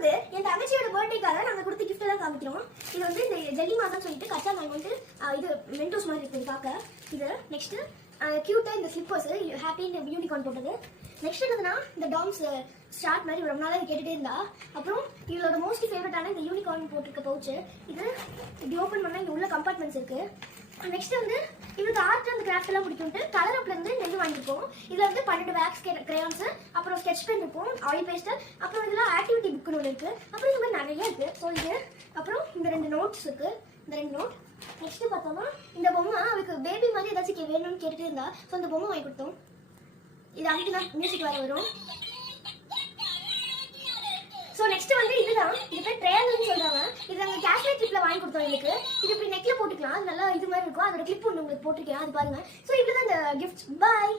வந்து என் தங்கச்சியோட பர்த்டேக்காக நாங்கள் கொடுத்த கிஃப்ட் எல்லாம் காமிக்கிறோம். இது வந்து இந்த ஜெல்லி மாசம் சொல்லிட்டு கச்சா நாங்கள் வந்து இது மென்டோஸ் மாதிரி இருக்குது பார்க்க. இது நெக்ஸ்ட் கியூட்டா இந்த ஸ்லிப்பர்ஸ் ஹாப்பி இந்த யூனிகார்ன் போட்டது. நெக்ஸ்ட் என்னதுன்னா இந்த டாம்ஸ் ஸ்டார்ட் மாதிரி ரொம்ப நாளாக கேட்டுகிட்டே இருந்தா. அப்புறம் இவளோட மோஸ்ட் ஃபேவரட்டான இந்த யூனிகார்ன் போட்டிருக்க பவுச்சு. இது இப்படி ஓப்பன் பண்ணால் இங்கே உள்ள கம்பார்ட்மெண்ட்ஸ் இருக்கு. நெக்ஸ்ட் வந்து இவருக்கு ஆர்ட் அண்ட் கிராஃப்ட் எல்லாம் பிடிக்கும்ட்டு கலர் அப்ல இருந்து நெல் வாங்கியிருக்கோம். இதுல வந்து 12 வேக்ஸ் கிரேயான்ஸ், அப்புறம் ஸ்கெட்ச் பென் இருக்கும், ஆயில் பேஸ்டர், அப்புறம் இதெல்லாம் ஆக்டிவிட்டி புக் ஒன்று இருக்கு. அப்புறம் இந்த மாதிரி நிறைய இருக்கு. ஸோ இது அப்புறம் இந்த 2 நோட்ஸ் இருக்கு, இந்த 2 நோட். நெக்ஸ்ட் பார்த்தோம்னா இந்த பொம்மை அவளுக்கு பேபி மாதிரி ஏதாச்சும் வேணும்னு கேட்டுட்டு இருந்தா. ஸோ இந்த பொம்மை வாங்கி கொடுத்தோம். இது அன்னைக்கு மியூசிக் வேற வரும். ஸோ நெக்ஸ்ட் வந்து இதுதான், இது பேர் ட்ரையாங்கிள்னு சொல்றாங்க. இது நாங்கள் காஷ்மீர் ட்ரிப்ல வாங்கி கொடுத்தோம் எங்களுக்கு. இது இப்படி நெக்ல போட்டுக்கலாம், அது நல்லா இது மாதிரி இருக்கும். அதோட கிளிப் ஒன்று உங்களுக்கு போட்டிருக்கேன், அது பாருங்க. ஸோ இதுதான் இந்த கிஃப்ட். பாய்.